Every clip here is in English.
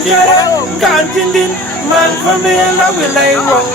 Can't man for me and I will lay one.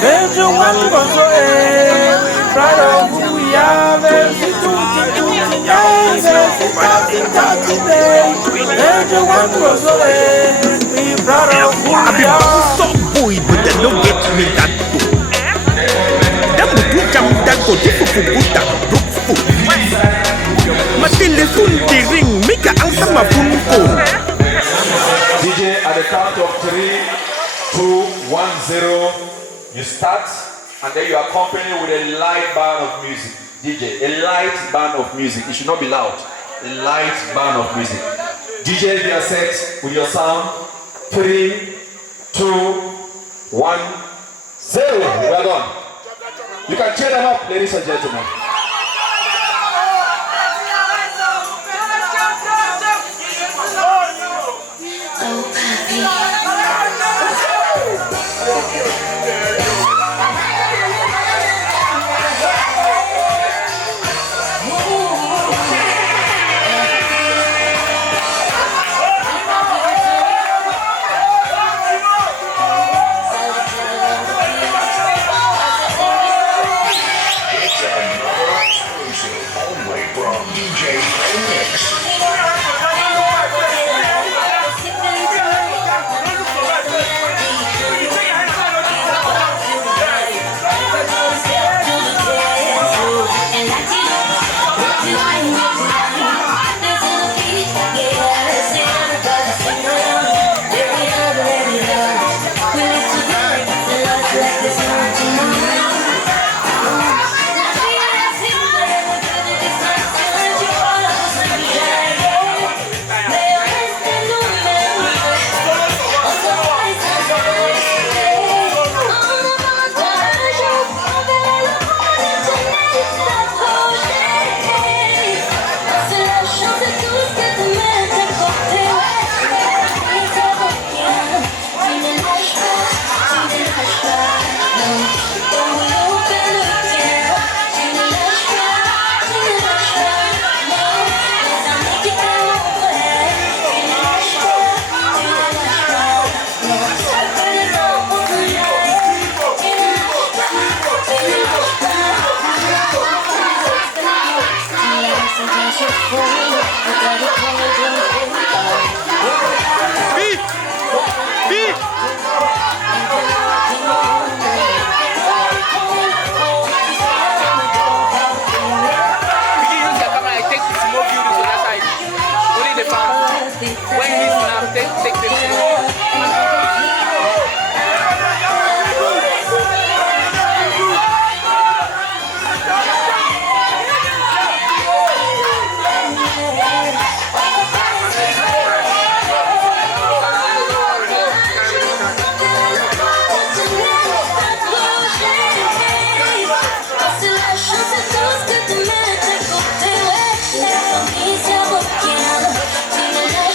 There's a one goes away. Proud of who we are. There's a two, there's a talking day. There's a one goes away. We proud of who we are. Stop boy, but they don't get me that too. That would jam that go difficult to that broke foot. Matilda soon the ring, make a answer my phone. DJ, at the count of 3, 2, 1, 0, you start, and then you accompany with a light band of music. DJ, a light band of music. It should not be loud. A light band of music. DJ, you are set with your sound. 3, 2, 1, 0. We are done. You can cheer them up, ladies and gentlemen.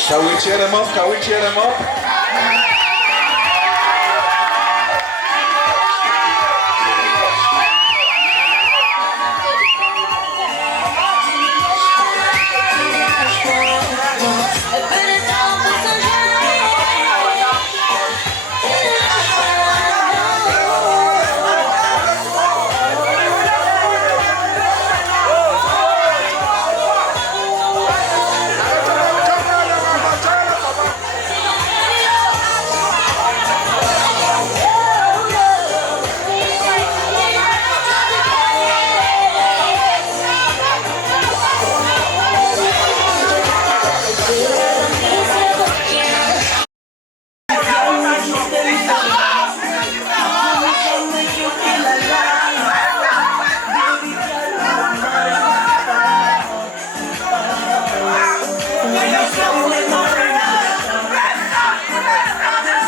Can we cheer them up? Can we cheer them up?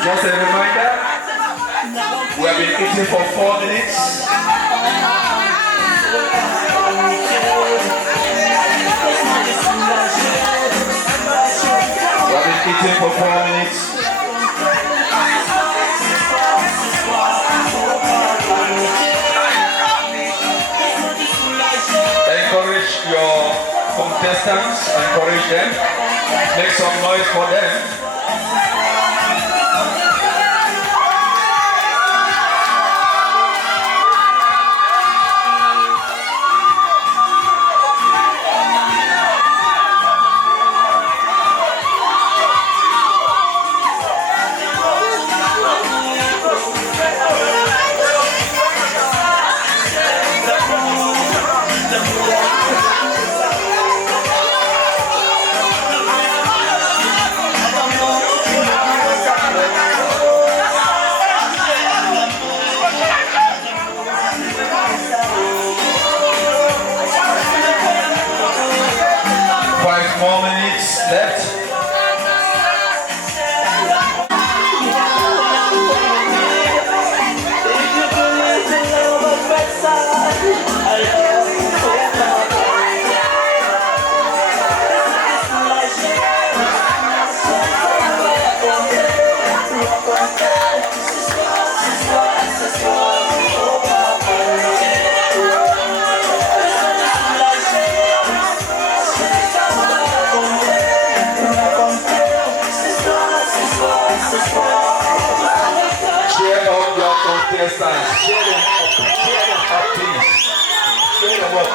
Just a reminder, we have been eating for 4 minutes. We have been eating for 4 minutes. Encourage your contestants, encourage them, make some noise for them. More minutes left. Contestants, cheer them up, please. Cheer them up.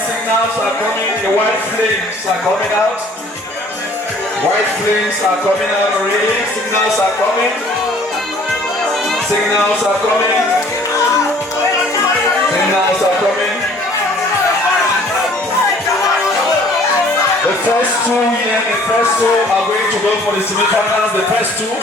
Signals are coming, the white flames are coming out. White flames are coming out already. Signals are coming. Signals are coming. Signals are coming. The first two here, the first two are going to go for the semi-finals. The first two.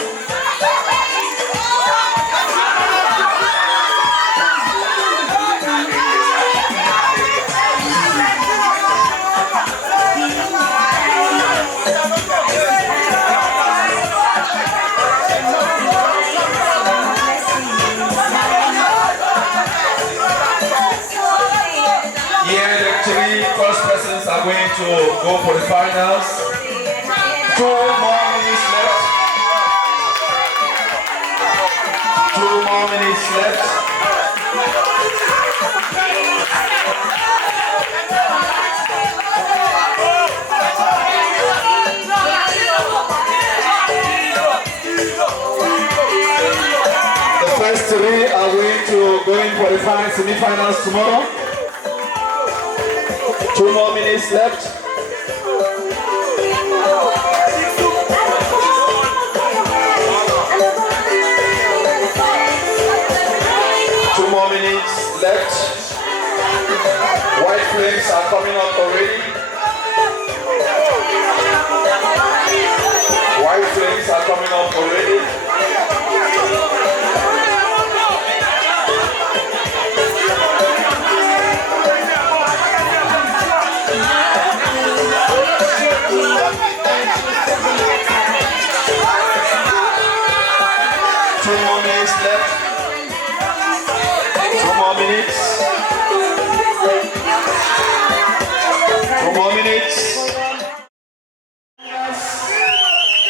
Are going to go for the finals. 2 more minutes left. 2 more minutes left. The first 3 are going to go in for the semi-finals tomorrow. 2 more minutes left. White flames are coming up already. White flames are coming up already.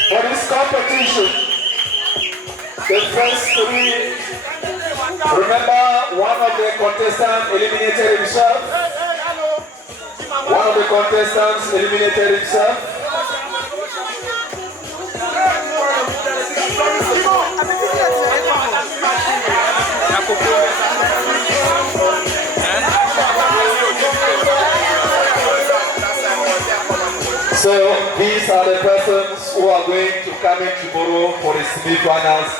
For this competition, the first 3, remember one of the contestants eliminated himself. One of the contestants eliminated himself. So these are the persons who are going to come in tomorrow for the semi-finals.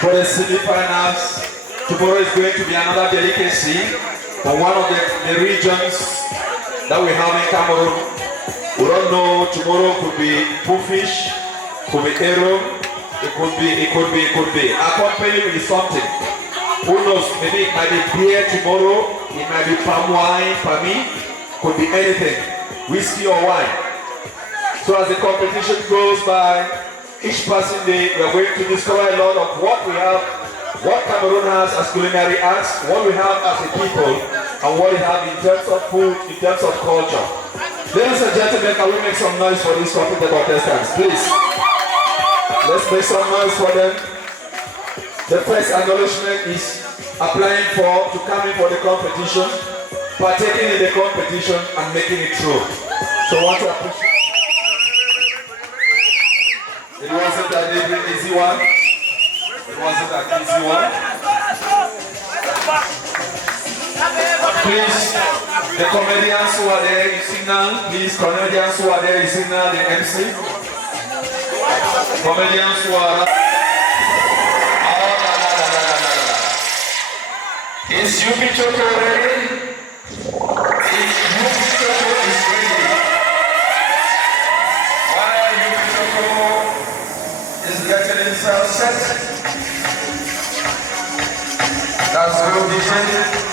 For the semi-finals, tomorrow is going to be another delicacy for one of the regions that we have in Cameroon. We don't don't know. Tomorrow could be bullfish, could be arrow, it could be. Our company with something. Who knows? Maybe it might be beer tomorrow. It might be palm wine for me. Could be anything, whiskey or wine. So as the competition goes by, each passing day we are going to discover a lot of what we have, what Cameroon has as culinary arts, what we have as a people, and what we have in terms of food, in terms of culture. Ladies and gentlemen, can we make some noise for these competent contestants, please? Let's make some noise for them. The first acknowledgement is applying to come in for the competition, partaking in the competition, and making it true. So what to appreciate. It wasn't an easy one. It wasn't an easy one. Please, the comedians who are there, you sing now. Please, comedians who are there, you sing now, the MC. Comedians who are... Is Yubi Choco ready? Is Yubi Choco is ready? While Yubi Choco is getting himself set, that's good, DJ.